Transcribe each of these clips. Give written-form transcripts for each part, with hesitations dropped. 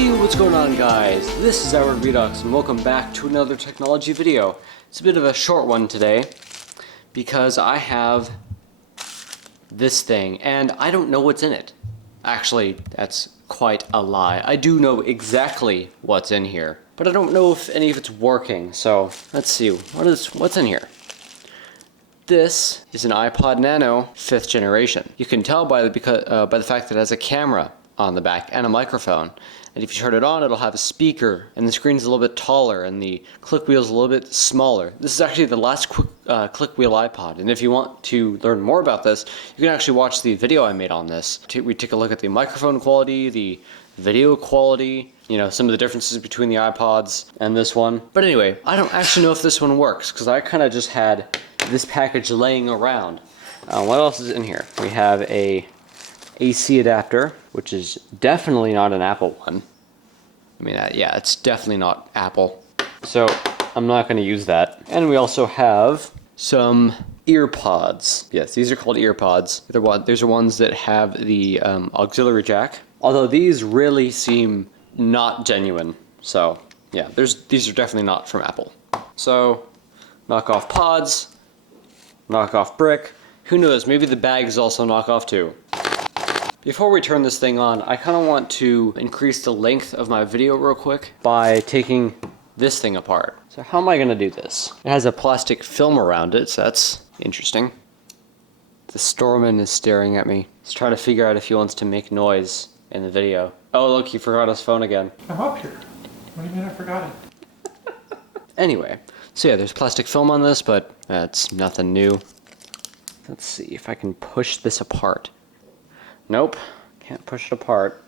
Hey, what's going on guys? This is Edward Redux and welcome back to another technology video. It's a bit of a short one today because I have this thing and I don't know what's in it. Actually, that's quite a lie. I do know exactly what's in here, but I don't know if any of it's working. So let's see, what's in here? This is an iPod Nano 5th generation. You can tell by the fact that it has a camera on the back and a microphone. And if you turn it on, it'll have a speaker, and the screen's a little bit taller, and the click wheel's a little bit smaller. This is actually the last click wheel iPod, and if you want to learn more about this, you can actually watch the video I made on this. We take a look at the microphone quality, the video quality, you know, some of the differences between the iPods and this one. But anyway, I don't actually know if this one works, because I kind of just had this package laying around. What else is in here? We have a AC adapter, which is definitely not an Apple one. I mean, yeah, it's definitely not Apple. So I'm not going to use that. And we also have some earpods. Yes, these are called earpods. These are ones that have the auxiliary jack. Although these really seem not genuine. So yeah, these are definitely not from Apple. So knockoff pods, knockoff brick. Who knows, maybe the bag is also knockoff too. Before we turn this thing on, I kind of want to increase the length of my video real quick by taking this thing apart. So how am I going to do this? It has a plastic film around it, so that's interesting. The storeman is staring at me. He's trying to figure out if he wants to make noise in the video. Oh look, he forgot his phone again. I'm up here. What do you mean I forgot it? Anyway, so yeah, there's plastic film on this, but it's nothing new. Let's see if I can push this apart. Nope, can't push it apart.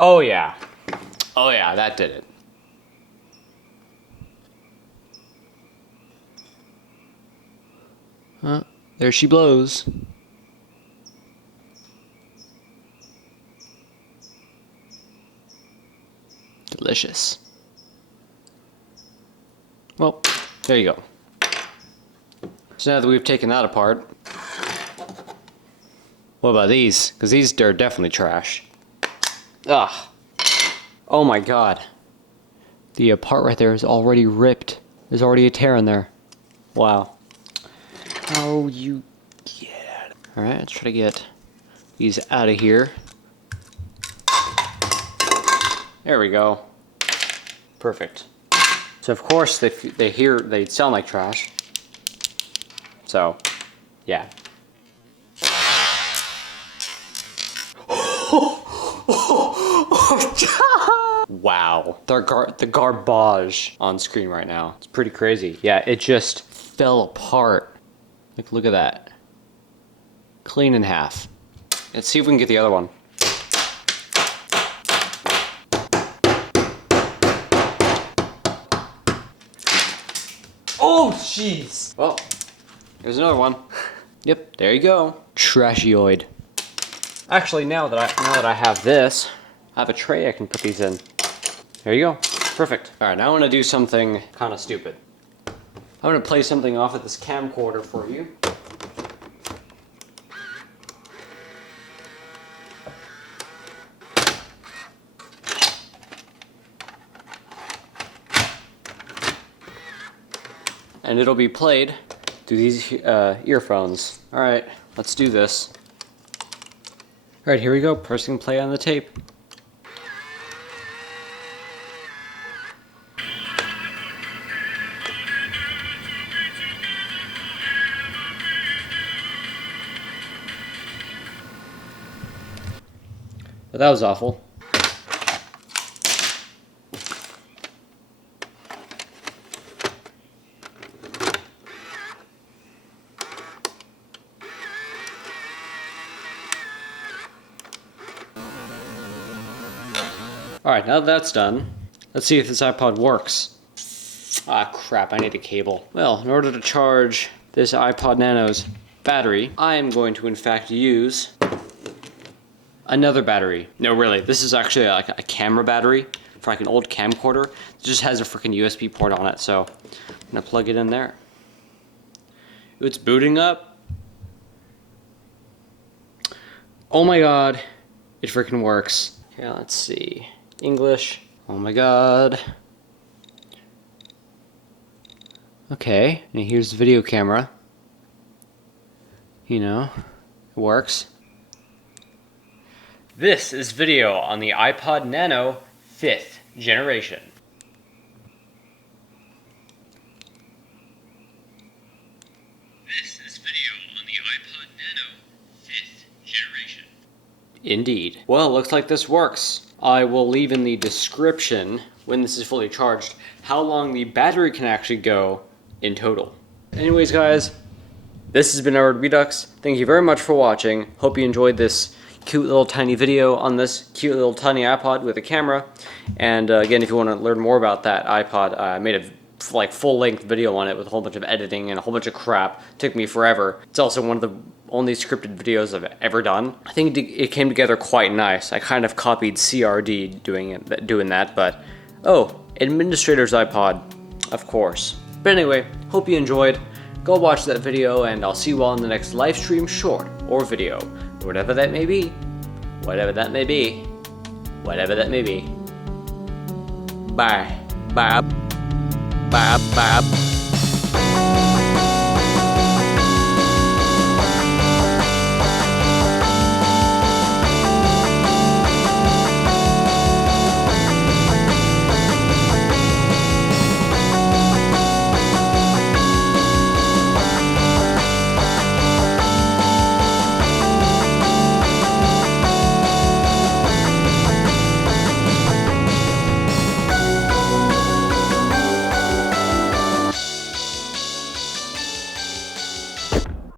Oh yeah, that did it. There she blows. Delicious. Well, there you go. So now that we've taken that apart, what about these? Because these are definitely trash. Ugh. Oh my god. The part right there is already ripped. There's already a tear in there. Wow. Oh, you get. Alright, let's try to get these out of here. There we go. Perfect. So of course they sound like trash. So, yeah. Wow. The garbage on screen right now. It's pretty crazy. Yeah, it just fell apart. Like, look at that. Clean in half. Let's see if we can get the other one. Oh, jeez. Well, there's another one. Yep, there you go. Trashyoid. Actually, now that I have this, I have a tray I can put these in. There you go. Perfect. All right, now I want to do something kind of stupid. I'm going to play something off of this camcorder for you. And it'll be played through these earphones. Alright, let's do this. Alright, here we go. Pressing play on the tape. But that was awful. Alright, now that that's done, let's see if this iPod works. Ah, crap, I need a cable. Well, in order to charge this iPod Nano's battery, I am going to in fact use another battery. No, really, this is actually like a camera battery. for like an old camcorder. It just has a freaking USB port on it, so I'm gonna plug it in there. Ooh, it's booting up. Oh my god, it freaking works. Okay, let's see. English. Oh my god. Okay, and here's the video camera. You know, it works. This is video on the iPod Nano 5th generation. This is video on the iPod Nano 5th generation. Indeed. Well, it looks like this works. I will leave in the description, when this is fully charged, how long the battery can actually go in total. Anyways, guys, this has been our Redux. Thank you very much for watching. Hope you enjoyed this cute little tiny video on this cute little tiny iPod with a camera. And again, if you want to learn more about that iPod, I made a full-length video on it with a whole bunch of editing and a whole bunch of crap. It took me forever. It's also one of the only scripted videos I've ever done. I think it came together quite nice. I kind of copied CRD doing that, but oh, Administrator's iPod, of course. But anyway, hope you enjoyed. Go watch that video, and I'll see you all in the next live stream, short, or video. Whatever that may be. Whatever that may be. Whatever that may be. Bye. Bye. Bye. Bye.